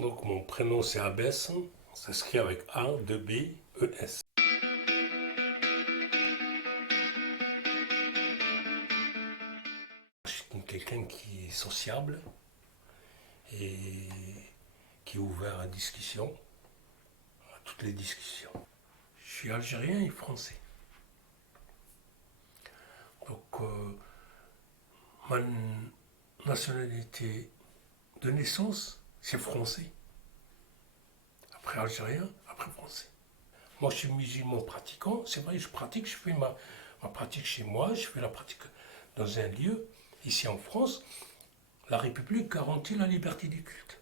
Donc mon prénom c'est Abès, ça s'écrit avec A, 2 B, E, S. Je suis quelqu'un qui est sociable et qui est ouvert à la discussion, à toutes les discussions. Je suis algérien et français. Donc ma nationalité de naissance c'est français. Après algérien, après français. Moi, je suis musulman pratiquant. C'est vrai, je pratique. Je fais ma pratique chez moi. Je fais la pratique dans un lieu. Ici en France, la République garantit la liberté du culte.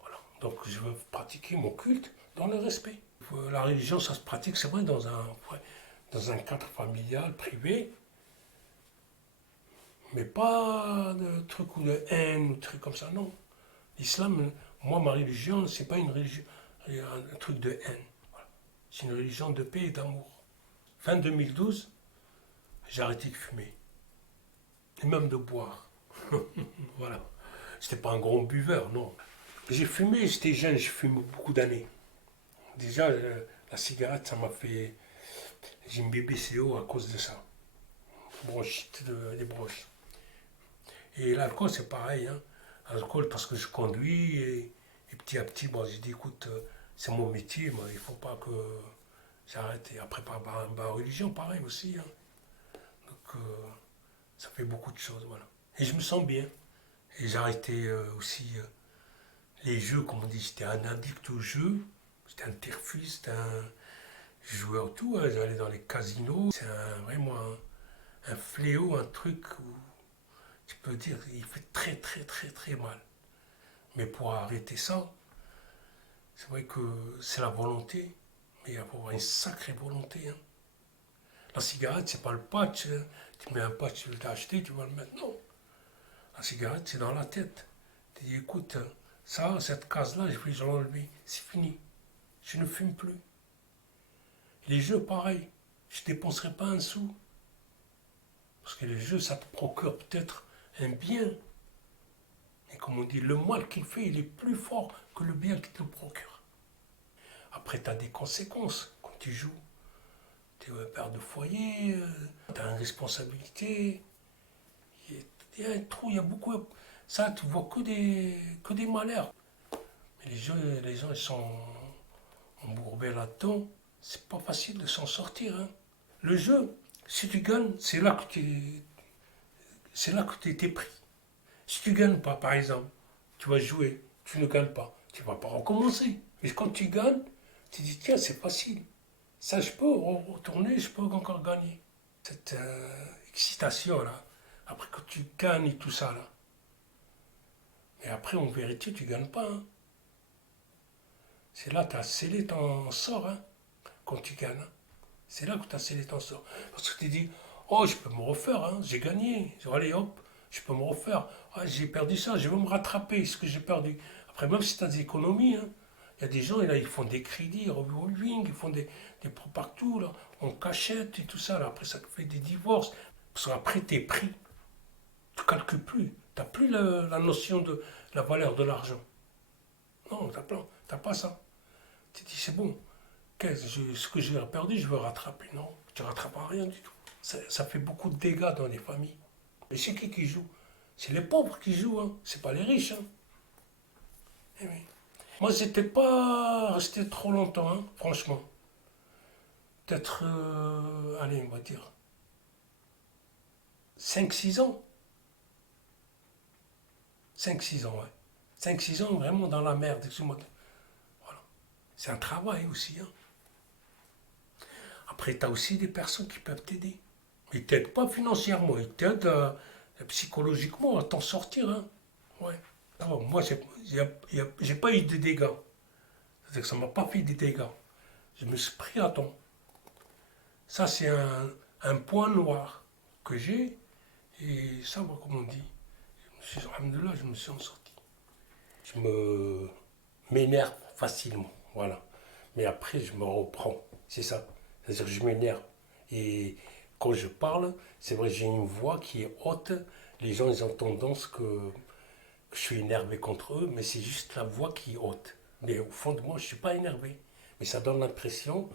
Voilà. Donc, je veux pratiquer mon culte dans le respect. La religion, ça se pratique, c'est vrai, dans un cadre familial, privé, mais pas de trucs ou de haine ou de trucs comme ça. Non. L'islam, moi, ma religion, c'est pas une religion, un truc de haine. Voilà. C'est une religion de paix et d'amour. Fin 2012, j'ai arrêté de fumer. Et même de boire. Voilà. C'était pas un grand buveur, non. J'ai fumé, j'étais jeune, j'ai fumé beaucoup d'années. Déjà, la cigarette, ça m'a fait. J'ai une BBCO à cause de ça. Bronchite, les broches. Et l'alcool, c'est pareil. Hein. L'alcool, parce que je conduis et petit à petit, bon, j'ai dit, écoute, c'est mon métier, moi, il faut pas que j'arrête. Et après, par religion, pareil aussi. Hein. Donc, ça fait beaucoup de choses, voilà. Et je me sens bien. Et j'ai arrêté aussi les jeux, comme on dit, j'étais un addict aux jeux. J'étais un terfus, j'étais un joueur tout. Hein. J'allais dans les casinos. C'est vraiment un fléau, un truc où tu peux dire, il fait très très très très mal. Mais pour arrêter ça, c'est vrai que c'est la volonté, mais il faut avoir une sacrée volonté. Hein. La cigarette, c'est pas le patch. Hein. Tu mets un patch, tu veux l'acheter, tu vas le mettre. Non. La cigarette, c'est dans la tête. Tu dis, écoute, ça, cette case-là, je vais l'enlever. C'est fini. Je ne fume plus. Les jeux, pareil. Je ne dépenserai pas un sou. Parce que les jeux, ça te procure peut-être un bien. Et comme on dit, le mal qu'il fait, il est plus fort que le bien qu'il te procure. Après, tu as des conséquences quand tu joues. Tu es père de foyer, tu as une responsabilité. Il y a un trou, il y a beaucoup. Ça, tu vois que des malheurs. Mais les gens, ils sont embourbés là-dedans. C'est pas facile de s'en sortir. Hein. Le jeu, si tu gagnes, c'est là que tu étais pris. Si tu gagnes pas, par exemple, tu vas jouer, tu ne gagnes pas, tu vas pas recommencer. Mais quand tu gagnes, tu dis tiens, c'est facile. Ça, je peux retourner, je peux encore gagner. Cette excitation là, après que tu gagnes et tout ça là. Mais après, en vérité, tu gagnes pas. Hein. C'est là que tu as scellé ton sort hein, quand tu gagnes. Hein. C'est là que tu as scellé ton sort. Parce que tu dis, oh, je peux me refaire, hein, j'ai gagné. Allez, hop, je peux me refaire. Ah, j'ai perdu ça, je vais me rattraper ce que j'ai perdu. Après, même si tu as des économies, hein, il y a des gens, là, ils font des crédits, revolving, ils font des prêts partout, là, en cachette et tout ça. Là. Après, ça fait des divorces. Parce qu'après, tu es pris. Tu ne calcules plus. Tu n'as plus la notion de la valeur de l'argent. Non, tu n'as pas ça. Tu te dis, c'est bon, ce que j'ai perdu, je veux rattraper. Non, tu ne rattrapes rien du tout. Ça fait beaucoup de dégâts dans les familles. Et c'est qui joue? C'est les pauvres qui jouent, hein. C'est pas les riches. Hein. Eh oui. Moi, j'étais pas resté trop longtemps, hein, franchement. Peut-être, allez, on va dire, 5 6 ans. 5 6 ans, ouais. 5 6 ans, vraiment dans la merde. Excuse-moi. Voilà. C'est un travail aussi. Hein. Après, tu as aussi des personnes qui peuvent t'aider. Ils t'aident pas financièrement, ils t'aident psychologiquement à t'en sortir. Hein. Ouais. Alors, moi, j'ai pas eu de dégâts. C'est-à-dire que ça m'a pas fait des dégâts. Je me suis pris à temps. Ça, c'est un point noir que j'ai. Et ça, moi, comme on dit, alhamdoulilah, je me suis en sorti. Je m'énerve facilement. Voilà. Mais après, je me reprends. C'est ça. C'est-à-dire que je m'énerve. Et quand je parle, c'est vrai, j'ai une voix qui est haute. Les gens, ils ont tendance je suis énervé contre eux, mais c'est juste la voix qui est haute. Mais au fond de moi, je ne suis pas énervé. Mais ça donne l'impression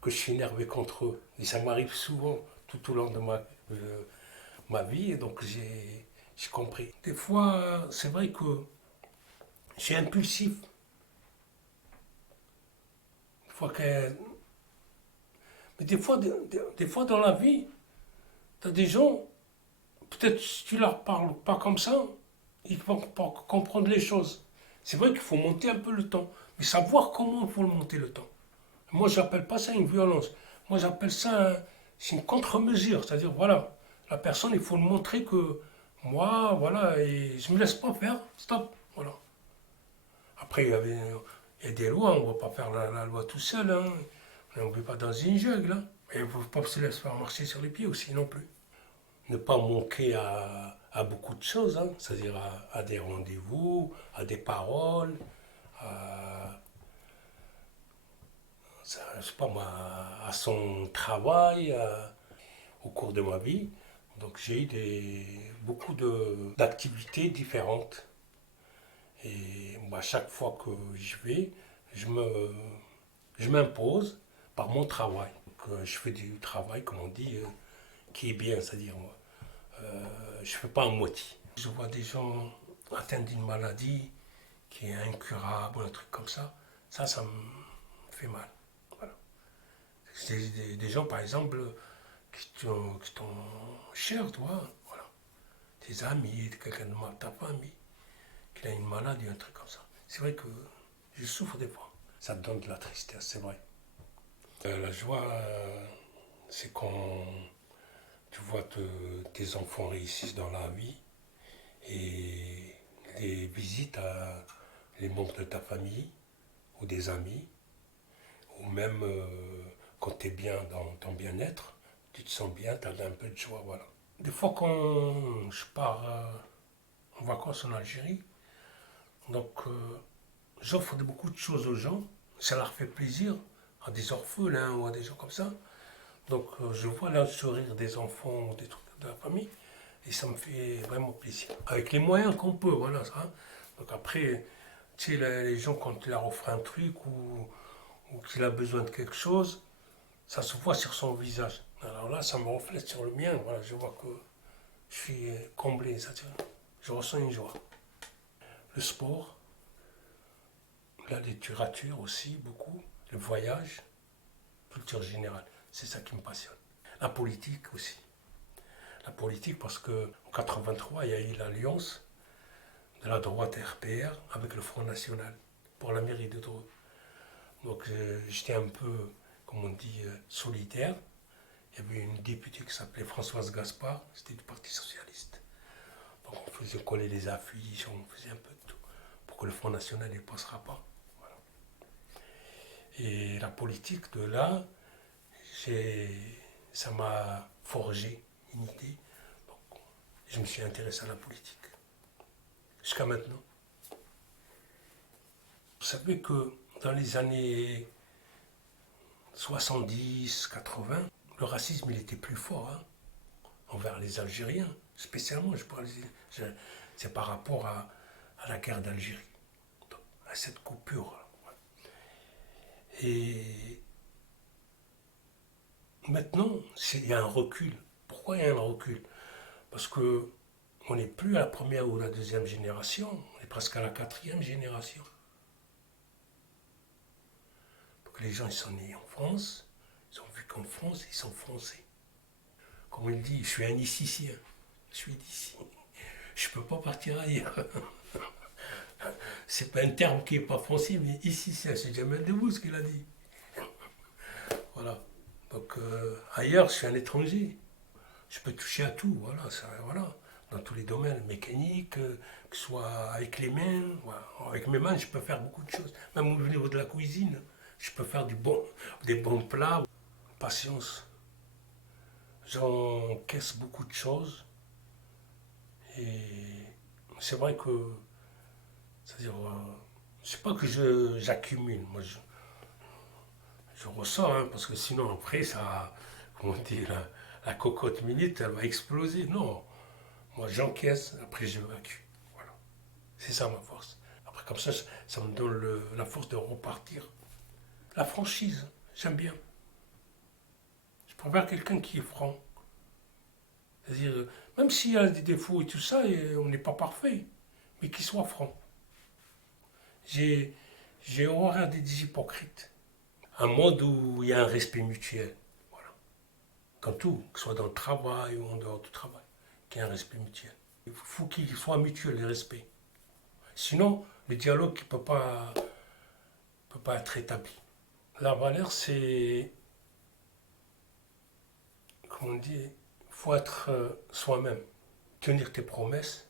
que je suis énervé contre eux. Et ça m'arrive souvent tout au long de ma vie, et donc j'ai compris. Des fois, c'est vrai que je suis impulsif. Des fois mais des fois dans la vie, tu as des gens, peut-être si tu leur parles pas comme ça, ils vont pas comprendre les choses. C'est vrai qu'il faut monter un peu le temps, mais savoir comment il faut le monter le temps. Moi, j'appelle pas ça une violence. Moi, j'appelle ça c'est une contre-mesure. C'est-à-dire, voilà, la personne, il faut lui montrer que moi, voilà, et je me laisse pas faire, stop, voilà. Après, il y a des lois, on ne va pas faire la loi tout seul, hein. On ne vit pas dans une jungle, hein. Et il ne faut pas se laisser faire marcher sur les pieds aussi non plus. Ne pas manquer à beaucoup de choses, hein. C'est-à-dire à des rendez-vous, à des paroles, à, je sais pas moi, à son travail, au cours de ma vie. Donc j'ai eu beaucoup d'activités différentes. Et moi, chaque fois que je vais, je me, je m'impose par mon travail. Donc, je fais du travail, comme on dit, qui est bien, c'est-à-dire je ne fais pas à moitié. Je vois des gens atteints d'une maladie qui est incurable, un truc comme ça me fait mal. Voilà. C'est des gens, par exemple, qui t'ont cher, toi, voilà. Tes amis, quelqu'un de ta famille, qui a une maladie, un truc comme ça. C'est vrai que je souffre des fois. Ça me donne de la tristesse, c'est vrai. La joie, c'est quand tu vois tes enfants réussissent dans la vie et les visites à les membres de ta famille ou des amis, ou même quand tu es bien dans ton bien-être, tu te sens bien, tu as un peu de joie, voilà. Des fois quand je pars en vacances en Algérie, donc j'offre beaucoup de choses aux gens, ça leur fait plaisir, à des orphelins ou à des gens comme ça. Donc je vois là le sourire des enfants ou des trucs de la famille et ça me fait vraiment plaisir. Avec les moyens qu'on peut, voilà ça. Donc après, tu sais, les gens quand tu leur offres un truc ou qu'il a besoin de quelque chose, ça se voit sur son visage. Alors là, ça me reflète sur le mien, voilà, je vois que je suis comblé, ça, je ressens une joie. Le sport, la littérature aussi, beaucoup, le voyage, culture générale, c'est ça qui me passionne. La politique aussi. La politique parce qu'en 83, il y a eu l'alliance de la droite RPR avec le Front National pour la mairie de Dreux. Donc j'étais un peu, comme on dit, solitaire. Il y avait une députée qui s'appelait Françoise Gaspard, c'était du Parti Socialiste. Donc on faisait coller les affiches, on faisait un peu de tout pour que le Front National ne passera pas. Voilà. Et la politique de là, ça m'a forgé une idée. Donc, je me suis intéressé à la politique. Jusqu'à maintenant. Vous savez que dans les années 70, 80, le racisme il était plus fort hein, envers les Algériens. Spécialement, c'est par rapport à la guerre d'Algérie, à cette coupure. Et maintenant, il y a un recul. Pourquoi il y a un recul? Parce que on n'est plus à la première ou la deuxième génération, on est presque à la quatrième génération. Donc les gens ils sont nés en France, ils ont vu qu'en France, ils sont français. Comme il dit, je suis un icicien, je suis d'ici. Je ne peux pas partir ailleurs. C'est pas un terme qui n'est pas français, mais icicien, c'est Jamel Debbouze qui l'a dit. Voilà. Donc ailleurs, je suis un étranger. Je peux toucher à tout, voilà, voilà, dans tous les domaines, mécanique, que ce soit avec les mains, voilà. Avec mes mains, je peux faire beaucoup de choses. Même au niveau de la cuisine, je peux faire des bons plats. Patience. J'encaisse beaucoup de choses et c'est vrai que, c'est-à-dire, c'est pas que j'accumule, moi je ressens, hein, parce que sinon après ça, comment on dit, la cocotte minute, elle va exploser. Non, moi j'encaisse, après je évacue. Voilà. C'est ça ma force. Après, comme ça me donne la force de repartir. La franchise, j'aime bien. Je préfère quelqu'un qui est franc. C'est-à-dire, même s'il y a des défauts et tout ça, et on n'est pas parfait, mais qu'il soit franc. J'ai, j'ai horreur des hypocrites. Un monde où il y a un respect mutuel. Voilà. Dans tout, que ce soit dans le travail ou en dehors du travail, qu'il y ait un respect mutuel. Il faut qu'il soit mutuel, le respect. Sinon, le dialogue ne peut pas être établi. La valeur, c'est, comment on dit, il faut être soi-même, tenir tes promesses,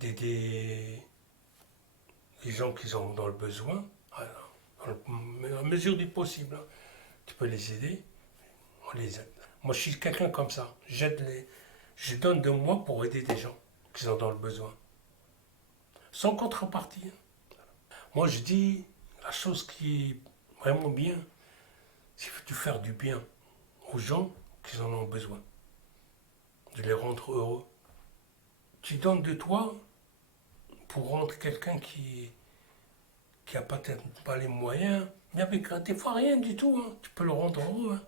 d'aider les gens qui sont dans le besoin, voilà, dans la mesure du possible. Hein. Tu peux les aider, on les aide. Moi, je suis quelqu'un comme ça. Je donne de moi pour aider des gens qui sont dans le besoin, sans contrepartie. Hein. Moi, je dis la chose qui est vraiment bien, c'est de faire du bien aux gens qui en ont besoin, de les rendre heureux. Tu donnes de toi pour rendre quelqu'un qui a peut-être pas les moyens, mais avec des fois rien du tout, hein. Tu peux le rendre heureux. Hein.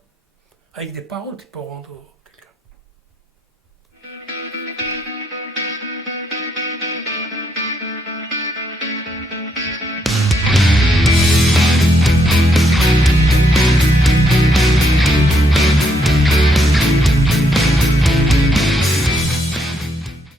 Avec des paroles, tu peux le rendre heureux.